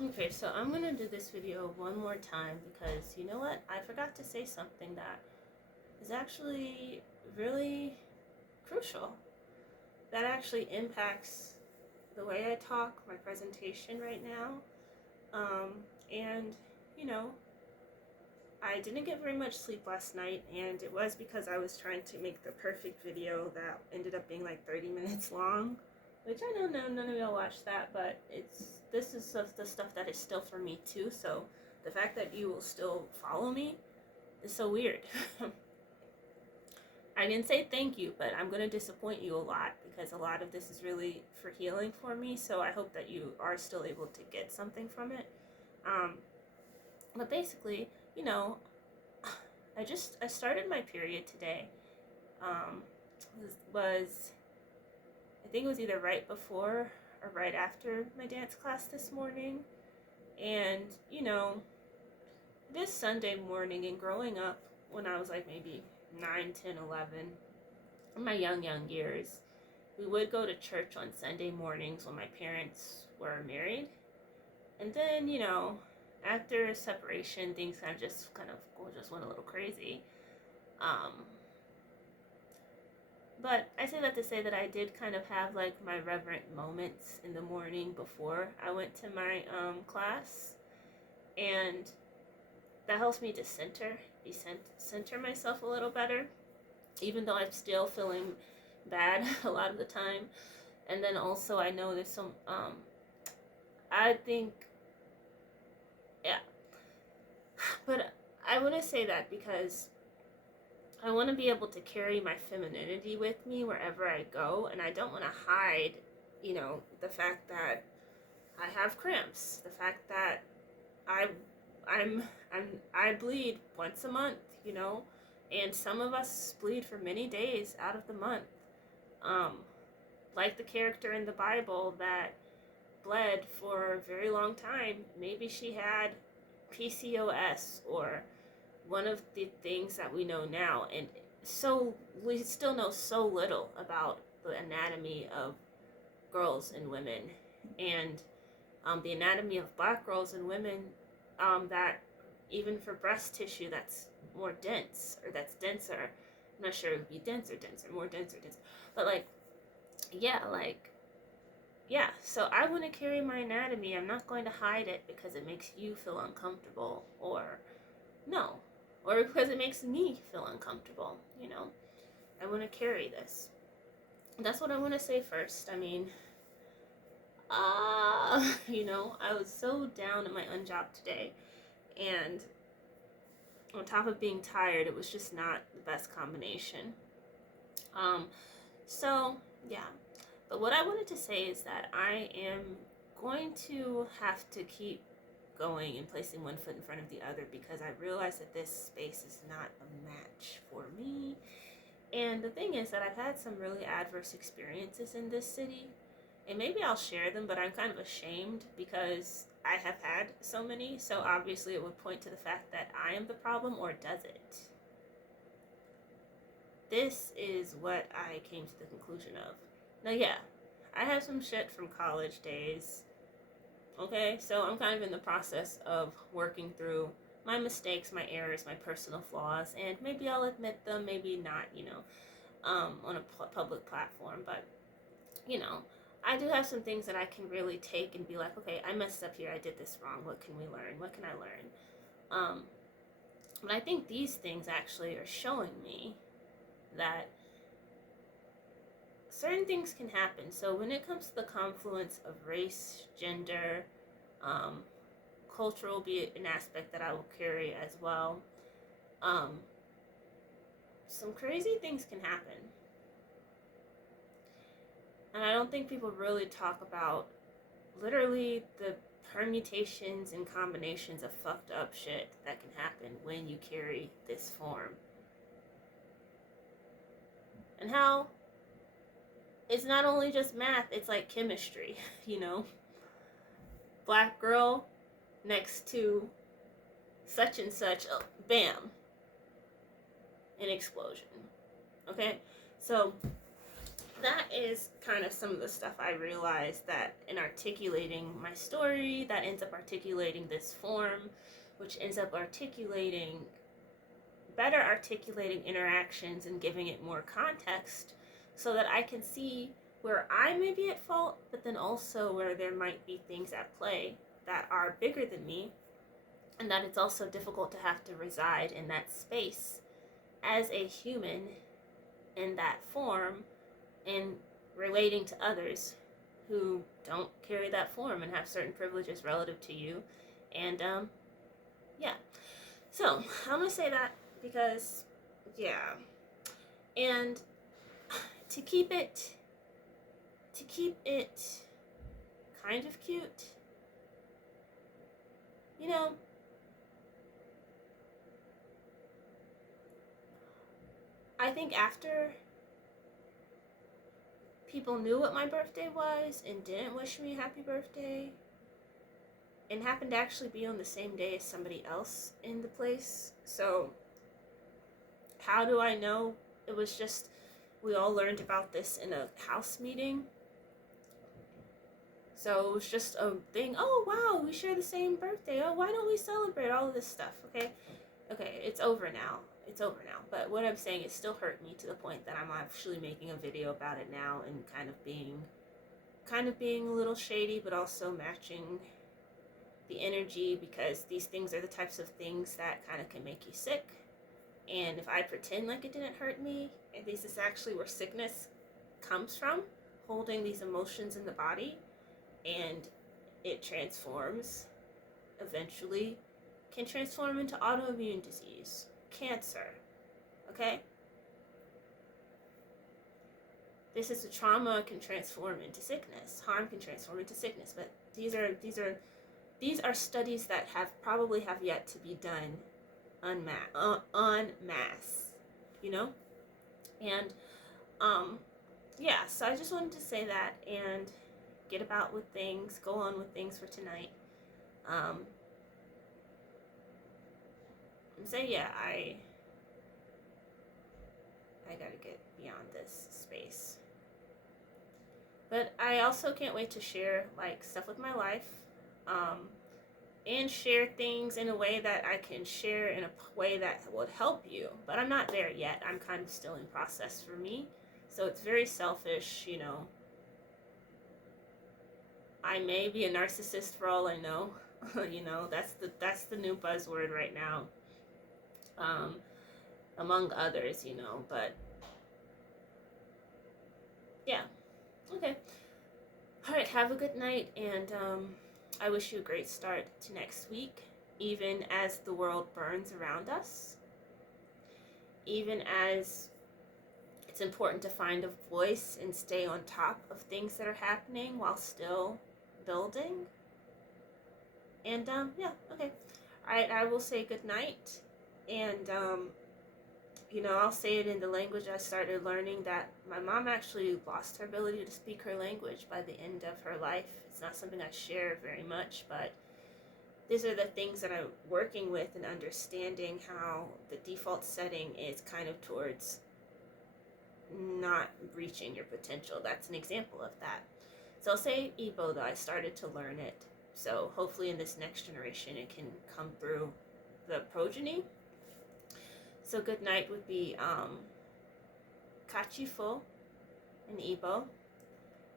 Okay, so I'm gonna do this video one more time because you know what? I forgot to say something that is actually really crucial. That actually impacts the way I talk, my presentation right now. Um, and, you know, I didn't get very much sleep last night, and it was because I was trying to make the perfect video that ended up being like 30 minutes long. Which I know none of y'all watch that, but this is the stuff that is still for me too. So the fact that you will still follow me is so weird. I didn't say thank you, but I'm gonna disappoint you a lot because a lot of this is really for healing for me. So I hope that you are still able to get something from it. Um, but basically, you know, I started my period today. Um, was I think it was either right before or right after my dance class this morning. And, you know, this Sunday morning and growing up when I was like maybe 9, 10, 11, in my young years, we would go to church on Sunday mornings when my parents were married. And then, you know, after separation, things just went a little crazy. Um, But I say that to say that I did kind of have like my reverent moments in the morning before I went to my class, and that helps me to center myself a little better, even though I'm still feeling bad a lot of the time. And then also I know there's some I think yeah, but I want to say that because I want to be able to carry my femininity with me wherever I go, and I don't want to hide, you know, the fact that I have cramps, the fact that I I'm I bleed once a month, you know, and some of us bleed for many days out of the month. Um, like the character in the Bible that bled for a very long time. Maybe she had PCOS or one of the things that we know now, and so we still know so little about the anatomy of girls and women, and the anatomy of black girls and women, that even for breast tissue that's more dense or that's denser. I'm not sure it would be denser, more denser, but like yeah, like yeah. So I want to carry my anatomy. I'm not going to hide it because it makes you feel uncomfortable, or no, or because it makes me feel uncomfortable. You know, I want to carry this. That's what I want to say first. I mean, you know, I was so down at my job today, and on top of being tired, it was just not the best combination. Um, so yeah, but what I wanted to say is that I am going to have to keep going and placing one foot in front of the other because I realize that this space is not a match for me. And the thing is that I've had some really adverse experiences in this city, and maybe I'll share them, but I'm kind of ashamed because I have had so many, so obviously it would point to the fact that I am the problem, or does it? This is what I came to the conclusion of. Now, yeah, I have some shit from college days. Okay, so I'm kind of in the process of working through my mistakes, my errors, my personal flaws, and maybe I'll admit them, maybe not, you know, on a public platform. But, you know, I do have some things that I can really take and be like, okay, I messed up here, I did this wrong, what can we learn? What can I learn? Um, but I think these things actually are showing me that certain things can happen. So when it comes to the confluence of race, gender, um, cultural will be an aspect that I will carry as well. Um, some crazy things can happen. And I don't think people really talk about literally the permutations and combinations of fucked up shit that can happen when you carry this form. And how it's not only just math, it's like chemistry, you know? Black girl next to such and such, oh, bam, an explosion. Okay? So that is kind of some of the stuff I realized that in articulating my story, that ends up articulating this form, which ends up better articulating interactions and giving it more context so that I can see where I may be at fault, but then also where there might be things at play that are bigger than me, and that it's also difficult to have to reside in that space as a human in that form and relating to others who don't carry that form and have certain privileges relative to you. And yeah. So I'm gonna say that because, yeah. And to keep it kind of cute, you know, I think after people knew what my birthday was and didn't wish me a happy birthday and happened to actually be on the same day as somebody else in the place. So how do I know? It was just, we all learned about this in a house meeting. So it was just a thing. Oh, wow, we share the same birthday. Oh, why don't we celebrate all of this stuff? Okay, it's over now. It's over now. But what I'm saying, it still hurt me to the point that I'm actually making a video about it now and kind of being a little shady, but also matching the energy, because these things are the types of things that kind of can make you sick. And if I pretend like it didn't hurt me, and this is actually where sickness comes from, holding these emotions in the body, and it transforms, eventually can transform into autoimmune disease, cancer, okay? This is a trauma can transform into sickness, harm can transform into sickness, but these are studies that probably have yet to be done en masse, you know? And yeah, so I just wanted to say that and get about with things, go on with things for tonight. So yeah, I gotta get beyond this space. But I also can't wait to share like stuff with my life, and share things in a way that I can share in a way that would help you. But I'm not there yet. I'm kind of still in process for me. So it's very selfish, you know. I may be a narcissist for all I know. You know, that's the new buzzword right now. Among others, you know, but yeah. Okay. All right, have a good night, and I wish you a great start to next week, even as the world burns around us, even as it's important to find a voice and stay on top of things that are happening while still building. And yeah, okay. All right, I will say good night, and you know, I'll say it in the language I started learning, that my mom actually lost her ability to speak her language by the end of her life. It's not something I share very much, but these are the things that I'm working with and understanding how the default setting is kind of towards not reaching your potential. That's an example of that. So I'll say Igbo, though I started to learn it. So hopefully in this next generation it can come through the progeny. So good night would be Kachifo in Igbo.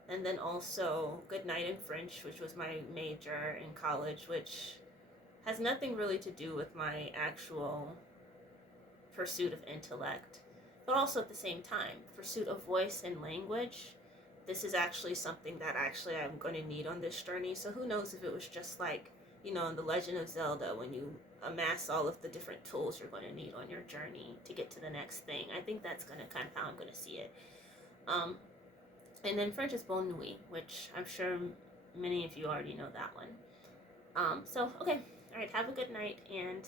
And then also good night in French, which was my major in college, which has nothing really to do with my actual pursuit of intellect, but also at the same time, pursuit of voice and language. This is actually something that actually I'm going to need on this journey. So who knows if it was just like, you know, in The Legend of Zelda, when you amass all of the different tools you're going to need on your journey to get to the next thing. I think that's going to kind of how I'm going to see it. And then French is Bonne Nuit, which I'm sure many of you already know that one. So, okay. All right. Have a good night. And,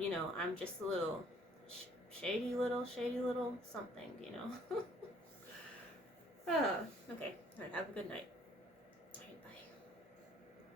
you know, I'm just a little shady little something, you know. Okay. All right. Have a good night.